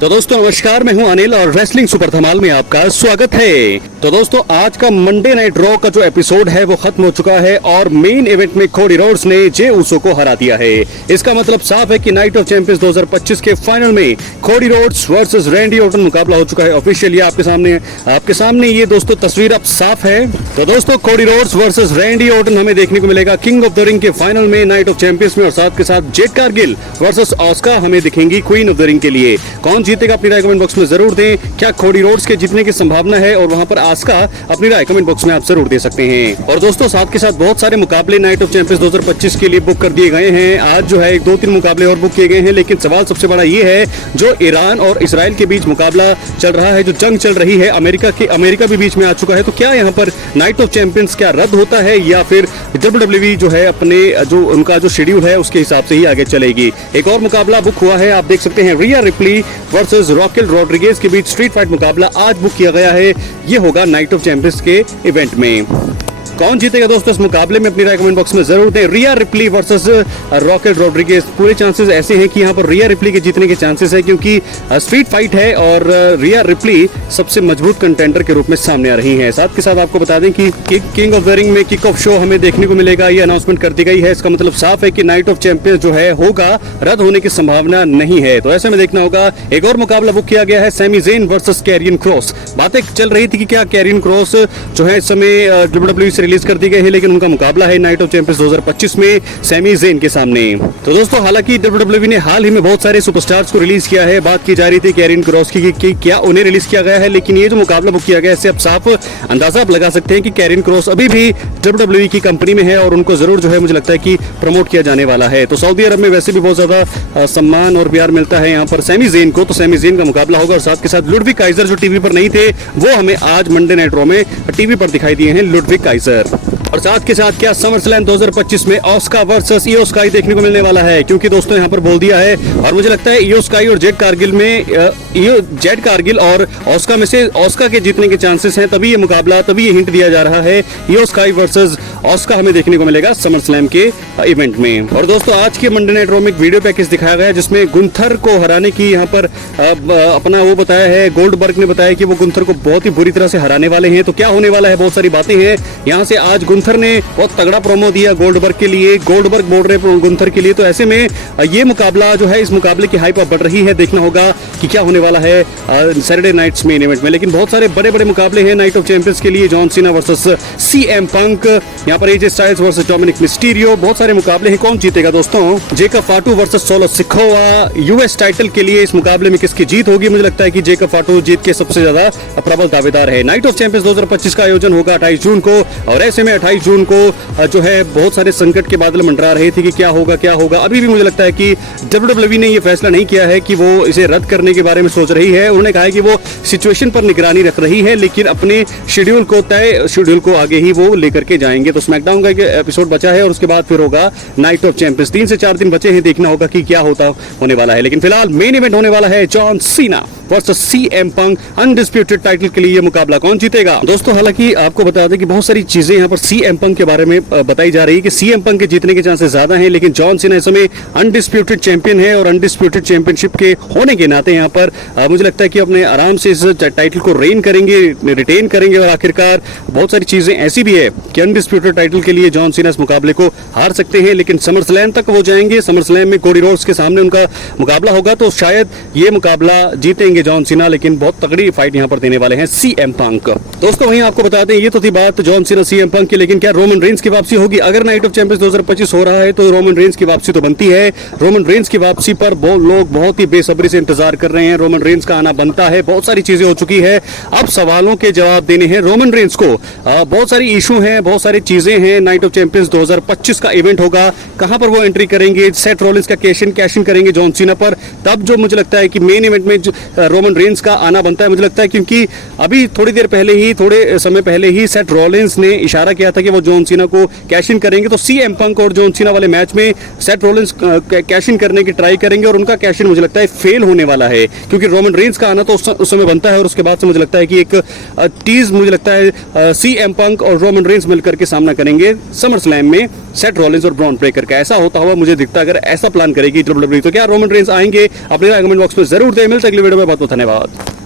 तो दोस्तों नमस्कार, मैं हूं अनिल और रेसलिंग सुपर धमाल में आपका स्वागत है। तो दोस्तों आज का मंडे नाइट रॉ का जो एपिसोड है वो खत्म हो चुका है और मेन इवेंट में कोडी रोड्स ने जे उसो को हरा दिया है। इसका मतलब साफ है कि नाइट ऑफ चैंपियंस 2025 के फाइनल में Cody Rhodes versus Randy Orton मुकाबला हो चुका है ऑफिशियली आपके सामने ये दोस्तों तस्वीर अब साफ है। तो दोस्तों Cody Rhodes versus Randy Orton हमें देखने को मिलेगा किंग ऑफ द रिंग के फाइनल में नाइट ऑफ चैंपियंस में, और साथ के साथ जेड कारगिल वर्सेस ऑस्का हमें दिखेंगी क्वीन ऑफ द रिंग के लिए। कौन जीतेगा अपनी राय कमेंट बॉक्स में जरूर दें। क्या कोडी रोड्स के जीतने की संभावना है और वहां पर आस्का, अपनी राय कमेंट बॉक्स में आप जरूर दे सकते हैं। और दोस्तों साथ के साथ बहुत सारे मुकाबले नाइट ऑफ चैंपियंस 2025 के लिए बुक कर दिए गए हैं। आज जो है 2-3 मुकाबले और बुक किए गए हैं, लेकिन सवाल सबसे बड़ा ये है जो ईरान और इसराइल के बीच मुकाबला चल रहा है, जो जंग चल रही है, अमेरिका भी बीच में आ चुका है। तो क्या यहाँ पर नाइट ऑफ चैंपियंस क्या रद्द होता है या फिर WWE जो है अपने जो उनका जो शेड्यूल है उसके हिसाब से ही आगे चलेगी। एक और मुकाबला बुक हुआ है, आप देख सकते हैं रिया रिप्ली वर्सेस रॉकेल रॉड्रिगेज के बीच स्ट्रीट फाइट मुकाबला आज बुक किया गया है। ये होगा नाइट ऑफ चैंपियंस के इवेंट में। कौन जीतेगा दोस्तों इस मुकाबले में अपनी राय कमेंट बॉक्स में जरूर दें। रिया रिप्ली वर्सेस रॉकेल रॉड्रिगेज, पूरे चांसेस ऐसे हैं कि यहाँ पर रिया रिप्ली के जीतने के चांसेस है, क्योंकि स्ट्रीट फाइट है और रिया रिप्ली सबसे मजबूत कंटेंडर के रूप में सामने आ रही हैं। साथ के साथ आपको बता दें कि किंग ऑफ द रिंग में किक ऑफ शो हमें देखने को मिलेगा, ये अनाउंसमेंट कर दी गई है। इसका मतलब साफ है कि नाइट ऑफ चैंपियंस जो है होगा, रद्द होने की संभावना नहीं है। तो ऐसे में देखना होगा। एक और मुकाबला बुक किया गया है Sami Zayn versus Karrion Kross. बातें चल रही थी कि क्या कैरियन क्रॉस जो है इस समय WWE से रिलीज कर दी गई है, लेकिन उनका मुकाबला है नाइट ऑफ चैंपियंस 2025 में सैमी ज़ेन के सामने। तो दोस्तों हालांकि WWE ने हाल ही में बहुत सारे सुपरस्टार्स को रिलीज किया है। बात की जा रही थी कैरियन क्रॉस की कि क्या उन्हें रिलीज किया गया है, लेकिन ये जो मुकाबला बुक किया गया है इससे अब साफ अंदाजा आप लगा सकते हैं कि कैरियन क्रॉस अभी भी WWE की कंपनी में है और उनको जरूर जो है मुझे लगता है कि प्रमोट किया जाने वाला है। तो सऊदी अरब में वैसे भी बहुत ज्यादा सम्मान और प्यार मिलता है यहाँ पर सैमी ज़ेन को, तो सैमी ज़ेन का मुकाबला होगा। और साथ के साथ लुडविग काइजर जो टीवी पर नहीं थे वो हमें आज मंडे नाइट रॉ में टीवी पर दिखाई दिए हैं, लुडविग काइजर। और साथ के साथ क्या समरस्लैम 2025 में ऑस्का वर्सेस इयो स्काई देखने को मिलने वाला है, क्योंकि दोस्तों यहाँ पर बोल दिया है और मुझे लगता है इयो स्काई और जेड कारगिल और ऑस्का में से ऑस्का के जीतने के चांसेस हैं। तभी ये मुकाबला, तभी ये हिंट दिया जा रहा है इयो स्काई वर्सेस ऑस्का हमें देखने को मिलेगा समरस्लैम के इवेंट में। और दोस्तों आज के मंडे नाइट रॉ में एक वीडियो पैकेज दिखाया गया है जिसमें गुंथर को हराने की यहाँ पर अपना वो बताया है। गोल्डबर्ग ने बताया कि वो गुंथर को बहुत ही बुरी तरह से हराने वाले हैं। तो क्या होने वाला है, बहुत सारी बातें हैं यहाँ से। आज गुंथर ने बहुत तगड़ा प्रोमो दिया गोल्डबर्ग के लिए, गोल्डबर्ग बोल रहे गुंथर के लिए। तो ऐसे में ये मुकाबला जो है, इस मुकाबले की हाइप बढ़ रही है। देखना होगा कि क्या होने वाला है सैटरडे नाइट्स मेन इवेंट में। लेकिन बहुत सारे बड़े बड़े मुकाबले हैं नाइट ऑफ चैंपियंस के लिए। जॉन सीना वर्सेस CM पंक, यहाँ पर AJ styles versus Dominik Mysterio, बहुत सारे मुकाबले हैं। कौन जीतेगा दोस्तों? Jacob फाटू versus solo Sikoa, US title के लिए इस मुकाबले में किसकी जीत होगी? मुझे लगता है कि जेकब फाटू जीत के सबसे ज्यादा प्रबल दावेदार है। नाइट ऑफ चैंपियंस 2025 का आयोजन होगा 28 जून को, और ऐसे में 28 जून को जो है बहुत सारे संकट के बादल मंडरा रहे थे कि क्या होगा क्या होगा। अभी भी मुझे लगता है कि WWE ने ये फैसला नहीं किया है कि वो इसे रद्द करने के बारे में सोच रही है। उन्होंने कहा है कि वो सिचुएशन पर निगरानी रख रही है, लेकिन अपने तय शेड्यूल को आगे ही वो लेकर के जाएंगे। तो स्मैकडाउन का एक एपिसोड बचा है और उसके बाद फिर होगा नाइट ऑफ चैंपियंस। 3 से 4 दिन बचे हैं, देखना होगा कि क्या होने वाला है। लेकिन फिलहाल मेन इवेंट होने वाला है जॉन सीना वर्सेस CM पंक, अनडिस्प्यूटेड टाइटल के लिए ये मुकाबला। कौन जीतेगा दोस्तों? हालांकि आपको बता दें कि बहुत सारी चीजें यहाँ पर CM पंक के बारे में बताई जा रही है कि CM पंक के जीतने के चांसेस ज्यादा हैं, लेकिन जॉन सीना इस समय अनडिस्प्यूटेड चैंपियन है और अनडिस्प्यूटेड चैंपियनशिप के होने के नाते यहाँ पर मुझे लगता है कि अपने आराम से इस टाइटल को रिटेन करेंगे। और आखिरकार बहुत सारी चीजें ऐसी भी है कि अनडिस्प्यूटेड टाइटल के लिए जॉन सीना इस मुकाबले को हार सकते हैं, लेकिन समरस्लैम तक वो जाएंगे। समरस्लैम में कोडी रोड्स के सामने उनका मुकाबला होगा, तो शायद ये मुकाबला जीतेंगे जॉन सीना, लेकिन बहुत तगड़ी फाइट यहाँ पर देने वाले हैं CM पंक। दोस्तों वहीं आपको बता दें, ये तो थी बात जॉन सीना CM पंक की, लेकिन क्या रोमन रेंस की वापसी होगी? अगर नाइट ऑफ चैंपियंस 2025 हो रहा है तो रोमन रेंस की वापसी तो बनती है। रोमन रेंस की वापसी पर लोग बहुत ही बेसब्री से इंतजार कर रहे हैं। रोमन रेंस का आना बनता है। बहुत सारी चीजें हो चुकी है, अब सवालों के जवाब देने हैं रोमन रेंस को। बहुत सारी इशू हैं, बहुत सारी चीजें हैं। नाइट ऑफ चैंपियंस 2025 का इवेंट होगा, कहां पर वो एंट्री करेंगे? सेथ रॉलिंस का कैश इन करेंगे जॉन सीना पर, तब जो मुझे लगता है कि मेन इवेंट में रोमन रेंस का आना बनता है मुझे लगता है, क्योंकि अभी थोड़े समय पहले ही सेथ रॉलिंस ने इशारा किया था कि वो जॉन सीना को कैश इन करेंगे। तो CM पंक और जॉन सीना वाले मैच में सेथ रॉलिंस कैश इन करने की ट्राई करेंगे और उनका कैश इन मुझे लगता है फेल होने वाला है, क्योंकि रोमन रेंस का आना तो उस समय बनता है। और उसके बाद से मुझे लगता है कि एक टीज मुझे लगता है CM पंक और रोमन रेंस मिलकर के सामना करेंगे समरस्लैम में सेट रॉलिंस और ब्रॉन ब्रेकर का। ऐसा होता हुआ मुझे दिखता, अगर ऐसा प्लान करेगी WWE तो क्या रोमन रेंस आएंगे? अपने कमेंट बॉक्स में जरूर दें। मिलते हैं अगली वीडियो में, बहुत बहुत धन्यवाद।